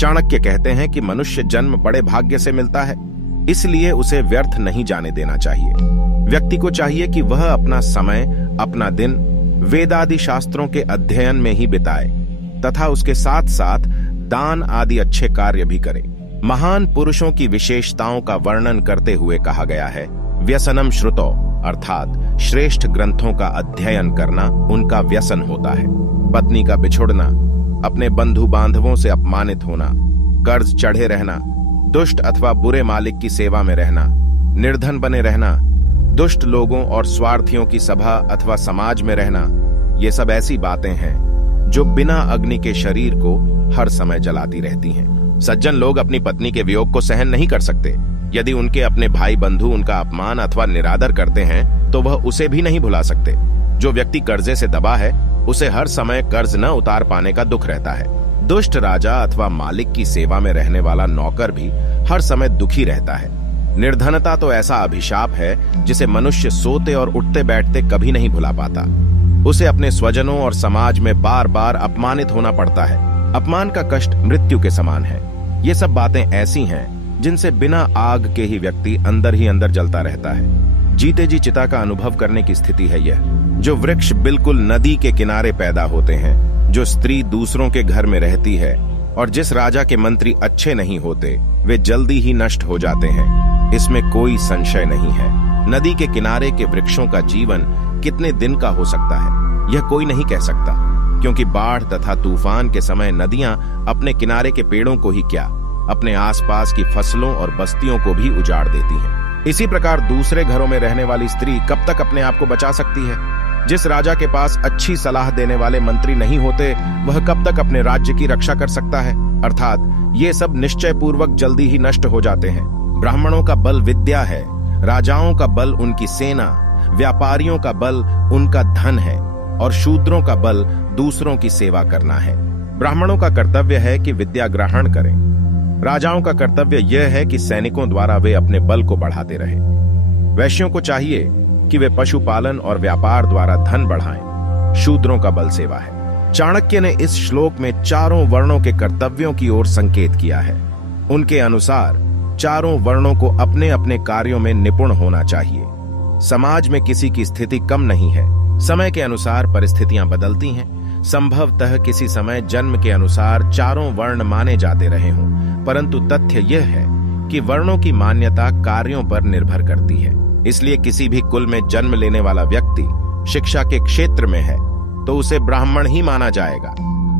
चाणक्य कहते हैं कि मनुष्य जन्म बड़े भाग्य से मिलता है, इसलिए उसे व्यर्थ नहीं जाने देना चाहिए। व्यक्ति को चाहिए कि वह अपना समय, अपना दिन वेदादि शास्त्रों के अध्ययन में ही बिताए तथा उसके साथ साथ दान आदि अच्छे कार्य भी करे। महान पुरुषों की विशेषताओं का वर्णन करते हुए कहा गया है, व्यसनम श्रुतो, अर्थात श्रेष्ठ ग्रंथों का अध्ययन करना उनका व्यसन होता है। पत्नी का बिछुड़ना, अपने बंधु बांधवों से अपमानित होना, कर्ज चढ़े रहना, दुष्ट अथवा बुरे मालिक की सेवा में रहना, निर्धन बने रहना, दुष्ट लोगों और स्वार्थियों की सभा अथवा समाज में रहना, ये सब ऐसी बातें हैं जो बिना अग्नि के शरीर को हर समय जलाती रहती हैं। सज्जन लोग अपनी पत्नी के वियोग को सहन नहीं कर सकते। यदि उनके अपने भाई बंधु उनका अपमान अथवा निरादर करते हैं तो वह उसे भी नहीं भुला सकते। जो व्यक्ति कर्जे से दबा है उसे हर समय कर्ज न उतार पाने का दुख रहता है। दुष्ट राजा अथवा मालिक की सेवा में रहने वाला नौकर भी हर समय दुखी रहता है। निर्धनता तो ऐसा अभिशाप है जिसे मनुष्य सोते और उठते बैठते कभी नहीं भुला पाता। उसे अपने स्वजनों और समाज में बार बार अपमानित होना पड़ता है। अपमान का कष्ट मृत्यु के समान है। ये सब बातें ऐसी हैं जिनसे बिना आग के ही व्यक्ति ही अंदर जलता रहता है। जीते जी चिता का अनुभव करने की स्थिति है यह। जो वृक्ष बिल्कुल नदी के किनारे पैदा होते हैं, जो स्त्री दूसरों के घर में रहती है और जिस राजा के मंत्री अच्छे नहीं होते, वे जल्दी ही नष्ट हो जाते हैं, इसमें कोई संशय नहीं है। नदी के किनारे के वृक्षों का जीवन कितने दिन का हो सकता है, यह कोई नहीं कह सकता, क्योंकि बाढ़ तथा तूफान के समय नदियां अपने किनारे के पेड़ों को ही क्या, अपने आसपास की फसलों और बस्तियों को भी उजाड़ देती हैं। इसी प्रकार दूसरे घरों में रहने वाली स्त्री कब तक अपने आप को बचा सकती है? जिस राजा के पास अच्छी सलाह देने वाले मंत्री नहीं होते, वह कब तक अपने राज्य की रक्षा कर सकता है? अर्थात ये सब निश्चय पूर्वक जल्दी ही नष्ट हो जाते हैं। ब्राह्मणों का बल विद्या है, राजाओं का बल उनकी सेना, व्यापारियों का बल उनका धन है और शूद्रों का बल दूसरों की सेवा करना है। ब्राह्मणों का कर्तव्य है कि विद्या ग्रहण करें। राजाओं का कर्तव्य यह है कि सैनिकों द्वारा वे अपने बल को बढ़ाते रहें। वैश्यों को चाहिए कि वे पशुपालन और व्यापार द्वारा धन बढ़ाएं। शूद्रों का बल सेवा है। चाणक्य ने इस श्लोक में चारों वर्णों के कर्तव्यों की ओर संकेत किया है। उनके अनुसार चारों वर्णों को अपने अपने कार्यों में निपुण होना चाहिए। समाज में किसी की स्थिति कम नहीं है। समय के अनुसार परिस्थितियां बदलती हैं। संभवतः किसी समय जन्म के अनुसार चारों वर्ण माने जाते रहे हों, परंतु तथ्य यह है कि वर्णों की मान्यता कार्यों पर निर्भर करती है। इसलिए किसी भी कुल में जन्म लेने वाला व्यक्ति शिक्षा के क्षेत्र में है तो उसे ब्राह्मण ही माना जाएगा।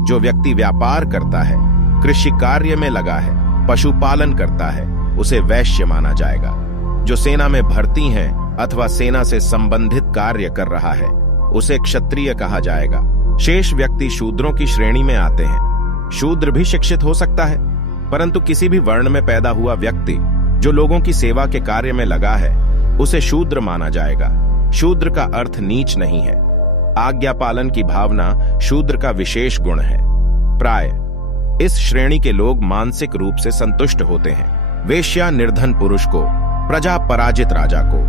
जो व्यक्ति व्यापार करता है, कृषि कार्य में लगा है, पशुपालन करता है, उसे वैश्य माना जाएगा। जो सेना में भर्ती है अथवा सेना से संबंधित कार्य कर रहा है, उसे क्षत्रिय कहा जाएगा। शेष व्यक्ति शूद्रों की श्रेणी में आते हैं। शूद्र भी शिक्षित हो सकता है, परंतु किसी भी वर्ण में पैदा हुआ व्यक्ति जो लोगों की सेवा के कार्य में लगा है, उसे शूद्र माना जाएगा। शूद्र का अर्थ नीच नहीं है। आज्ञा पालन की भावना शूद्र का विशेष गुण है। प्राय इस श्रेणी के लोग मानसिक रूप से संतुष्ट होते हैं। वेश्या निर्धन पुरुष को, प्रजा पराजित राजा को,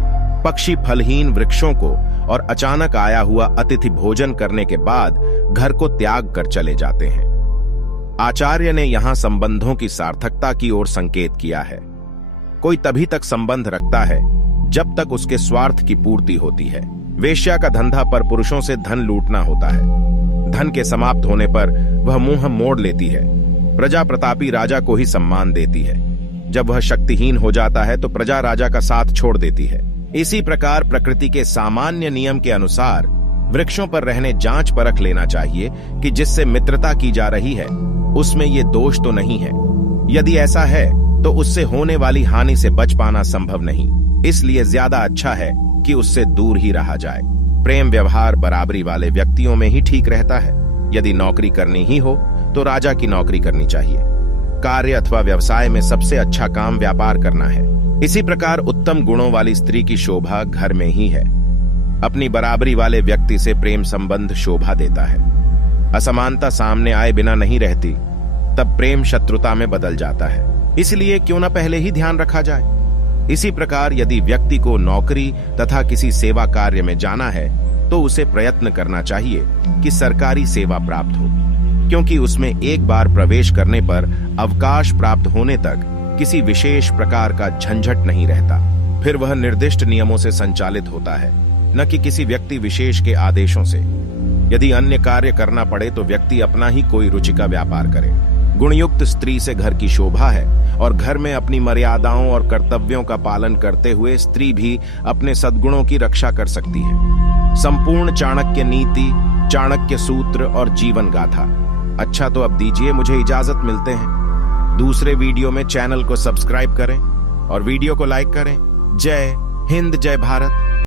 पक्षी फलहीन वृक्षों को और अचानक आया हुआ अतिथि भोजन करने के बाद घर को त्याग कर चले जाते हैं। आचार्य ने यहां संबंधों की सार्थकता की ओर संकेत किया है। कोई तभी तक संबंध रखता है जब तक उसके स्वार्थ की पूर्ति होती है। वेश्या का धंधा पर पुरुषों से धन लूटना होता है। धन के समाप्त होने पर वह मुंह मोड़ लेती है। प्रजा प्रतापी राजा को ही सम्मान देती है। जब वह शक्तिहीन हो जाता है तो प्रजा राजा का साथ छोड़ देती है। इसी प्रकार प्रकृति के सामान्य नियम के अनुसार वृक्षों पर रहने जांच परख लेना चाहिए कि जिससे मित्रता की जा रही है उसमें ये दोष तो नहीं है। यदि ऐसा है तो उससे होने वाली हानि से बच पाना संभव नहीं, इसलिए ज्यादा अच्छा है कि उससे दूर ही रहा जाए। प्रेम व्यवहार बराबरी वाले व्यक्तियों में ही ठीक रहता है। यदि नौकरी करनी ही हो तो राजा की नौकरी करनी चाहिए। कार्य अथवा व्यवसाय में सबसे अच्छा काम व्यापार करना है। इसी प्रकार उत्तम गुणों वाली स्त्री की शोभा घर में ही है। अपनी बराबरी वाले व्यक्ति से प्रेम संबंध शोभा देता है। असमानता सामने आए बिना नहीं रहती, तब प्रेम शत्रुता में बदल जाता है। इसलिए क्यों न पहले ही ध्यान रखा जाए। इसी प्रकार यदि व्यक्ति को नौकरी तथा किसी सेवा कार्य में जाना है तो उसे प्रयत्न करना चाहिए कि सरकारी सेवा प्राप्त हो, क्योंकि उसमें एक बार प्रवेश करने पर अवकाश प्राप्त होने तक किसी विशेष प्रकार का झंझट नहीं रहता। फिर वह निर्दिष्ट नियमों से संचालित होता है, न कि किसी व्यक्ति विशेष के आदेशों से। यदि अन्य कार्य करना पड़े तो व्यक्ति अपना ही कोई रुचि का व्यापार करे। गुणयुक्त स्त्री से घर की शोभा है, और घर में अपनी मर्यादाओं और कर्तव्यों का पालन करते हुए स्त्री भी अपने सद्गुणों की रक्षा कर सकती है। संपूर्ण चाणक्य नीति, चाणक्य सूत्र और जीवन गाथा। अच्छा, तो अब दीजिए मुझे इजाजत, मिलते हैं दूसरे वीडियो में। चैनल को सब्सक्राइब करें और वीडियो को लाइक करें। जय हिंद, जय भारत।